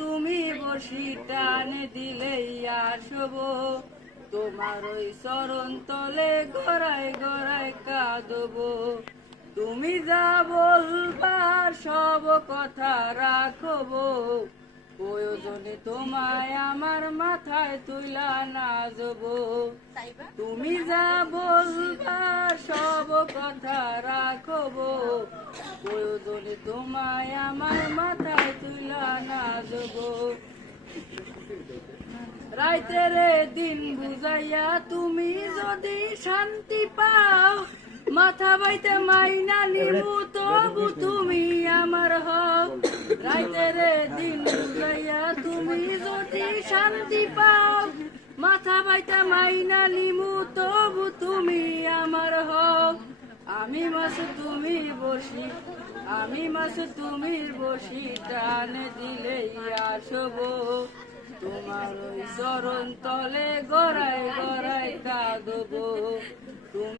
তুমি বসি টানে দিলেই আসব, তোমার ওই চরণ তলে গড়ায় গড়ায় কাঁদব। তুমি যা বলবা সব কথা রাখব, প্রয়োজনে তোমায় আমার মাথায় তুইলা নাচব। তুমি যা বলবা সব কথা রাখব, প্রয়োজনে তোমায় আমার মাথায় তুইলা নাচব। রাইতের দিন বুঝাইয়া তুমি যদি শান্তি পাও, মাথা বাইতে মাইনা নিমু তবু তুমি আমার হও। রাইতের দিন বুঝাইয়া তুমি যদি শান্তি পাও, মাথা বাইতে মাইনা নিমু তবু তুমি আমার হও। আমি মাছ তুমি বসি, আমি মাছ তুমি বসি টানে দিলেই আসব, তোমার ওই চরণ তলে গড়ায় গড়ায় কাঁদব।